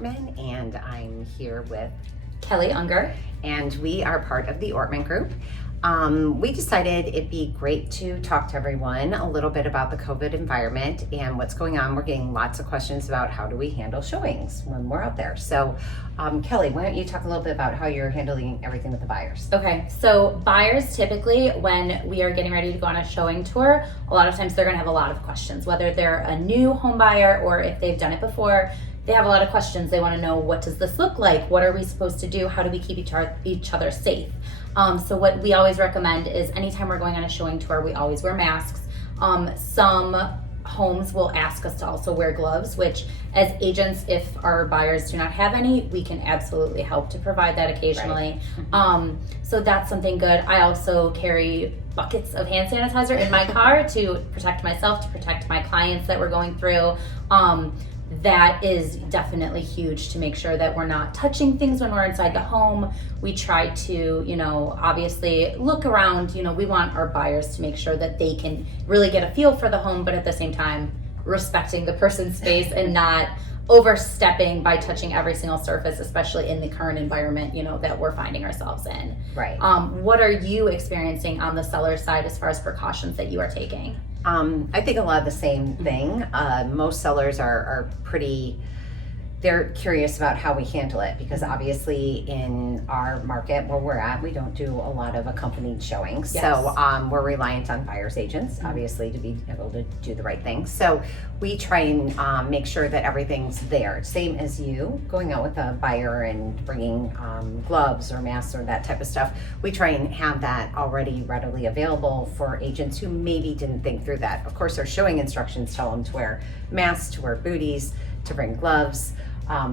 Ortman, and I'm here with Kelly Unger. and we are part of the Ortman Group. We decided it'd be great to talk to everyone a little bit about the COVID environment and what's going on. We're getting lots of questions about how do we handle showings when we're out there. So, Kelly, why don't you talk a little bit about how you're handling everything with the buyers? Okay, so buyers typically, when we are getting ready to go on a showing tour, a lot of times they're going to have a lot of questions, whether they're a new home buyer or if they've done it before. They have a lot of questions. They want to know, what does this look like? What are we supposed to do? How do we keep each other safe? So what we always recommend is anytime we're going on a showing tour, we always wear masks. Some homes will ask us to also wear gloves, which as agents, if our buyers do not have any, we can absolutely help to provide that occasionally. Right. So that's something good. I also carry buckets of hand sanitizer in my car to protect myself, to protect my clients that we're going through. That is definitely huge, to make sure that we're not touching things when we're inside the home. We try to, obviously look around. We want our buyers to make sure that they can really get a feel for the home, but at the same time, respecting the person's space and not overstepping by touching every single surface, especially in the current environment, that we're finding ourselves in. Right. What are you experiencing on the seller side as far as precautions that you are taking? I think a lot of the same thing. Most sellers are they're curious about how we handle it, because obviously in our market where we're at, we don't do a lot of accompanied showings. Yes. So we're reliant on buyer's agents, obviously, to be able to do the right thing. So we try and make sure that everything's there. Same as you going out with a buyer and bringing gloves or masks or that type of stuff. We try and have that already readily available for agents who maybe didn't think through that. Of course, our showing instructions tell them to wear masks, to wear booties, to bring gloves.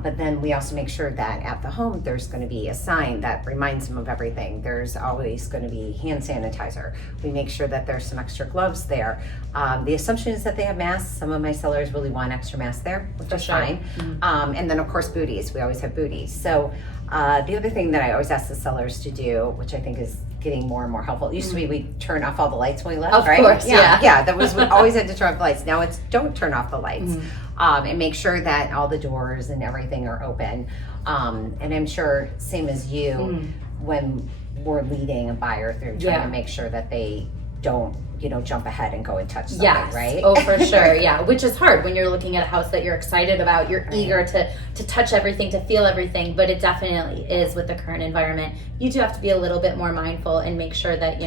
But then we also make sure that at the home there's going to be a sign that reminds them of everything. There's always going to be hand sanitizer. We make sure that there's some extra gloves there. The assumption is that they have masks. Some of my sellers really want extra masks there, which is fine. Mm-hmm. And then of course booties. We always have booties. So the other thing that I always ask the sellers to do, which I think is getting more and more helpful. It used to be we turn off all the lights when we left, of right? Course, yeah. That was, we always had to turn off the lights. Now it's don't turn off the lights. And make sure that all the doors and everything are open. And I'm sure, same as you, when we're leading a buyer through trying to make sure that they don't, jump ahead and go and touch something, right? Oh, for sure, yeah. Which is hard when you're looking at a house that you're excited about. You're eager to touch everything, to feel everything, but it definitely is with the current environment. You do have to be a little bit more mindful and make sure that,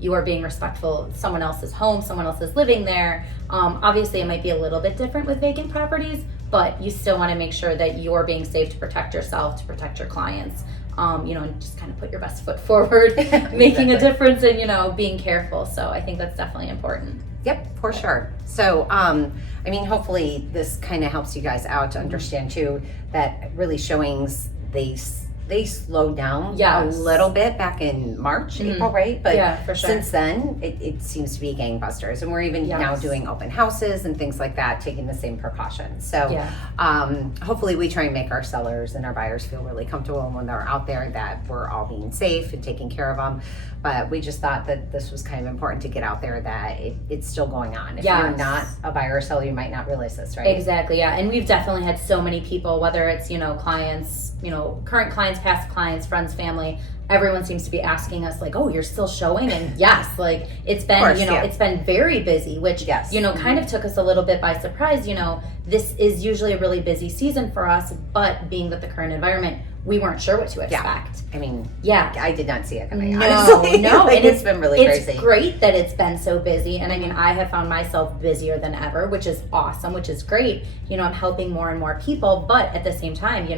you are being respectful of someone else's home, someone else is living there. Obviously, it might be a little bit different with vacant properties, but you still want to make sure that you're being safe to protect yourself, to protect your clients. And just kind of put your best foot forward, making a difference and, being careful. So I think that's definitely important. Yep, for sure. So, hopefully this kind of helps you guys out to understand too, that really showings, they slowed down a little bit back in March, April, right? But for sure. Since then, it seems to be gangbusters. And we're even now doing open houses and things like that, taking the same precautions. So hopefully we try and make our sellers and our buyers feel really comfortable when they're out there, that we're all being safe and taking care of them. But we just thought that this was kind of important to get out there, that it's still going on. If you're not a buyer or seller, you might not realize this, right? Exactly, yeah. And we've definitely had so many people, whether it's, clients, current clients, past clients, friends, family, everyone seems to be asking us like, oh, you're still showing? And yes, like it's been, it's been very busy, which, kind of took us a little bit by surprise. This is usually a really busy season for us, but being that the current environment, we weren't sure what to expect. I did not see it coming, honestly. No, like, it's been really crazy. It's great that it's been so busy. And I have found myself busier than ever, which is awesome, which is great. I'm helping more and more people, but at the same time,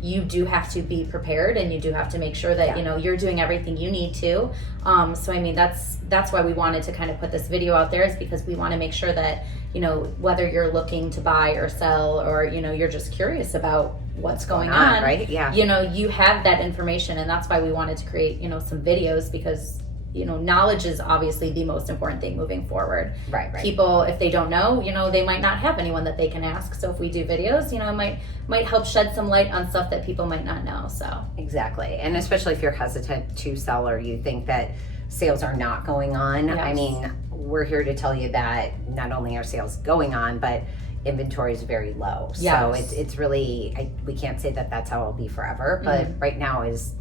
you do have to be prepared, and you do have to make sure that, you're doing everything you need to. That's why we wanted to kind of put this video out there, is because we want to make sure that, whether you're looking to buy or sell, or, you're just curious about what's going on, right? Yeah. You have that information, and that's why we wanted to create, some videos, because knowledge is obviously the most important thing moving forward. Right. People, if they don't know, they might not have anyone that they can ask. So if we do videos, it might help shed some light on stuff that people might not know. So exactly. And especially if you're hesitant to sell, or you think that sales are not going on. We're here to tell you that not only are sales going on, but inventory is very low. So Yes. it's really, we can't say that that's how it'll be forever, but right now is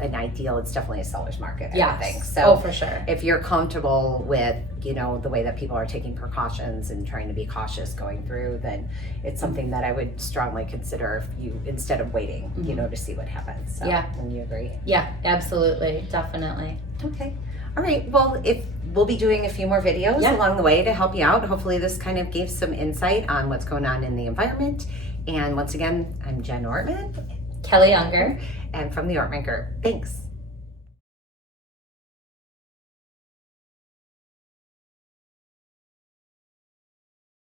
an ideal. It's definitely a seller's market, I would think. Yes. So Oh, for sure. if you're comfortable with, you know, the way that people are taking precautions and trying to be cautious going through, then it's something that I would strongly consider if you, instead of waiting, you know, to see what happens. So, Yeah. and you agree? Yeah, absolutely. Definitely. Okay. All right. Well, if we'll be doing a few more videos Yeah. along the way to help you out. Hopefully this kind of gave some insight on what's going on in the environment. And once again, I'm Jen Ortman Kelly Younger. and from the Ortman Group. Thanks.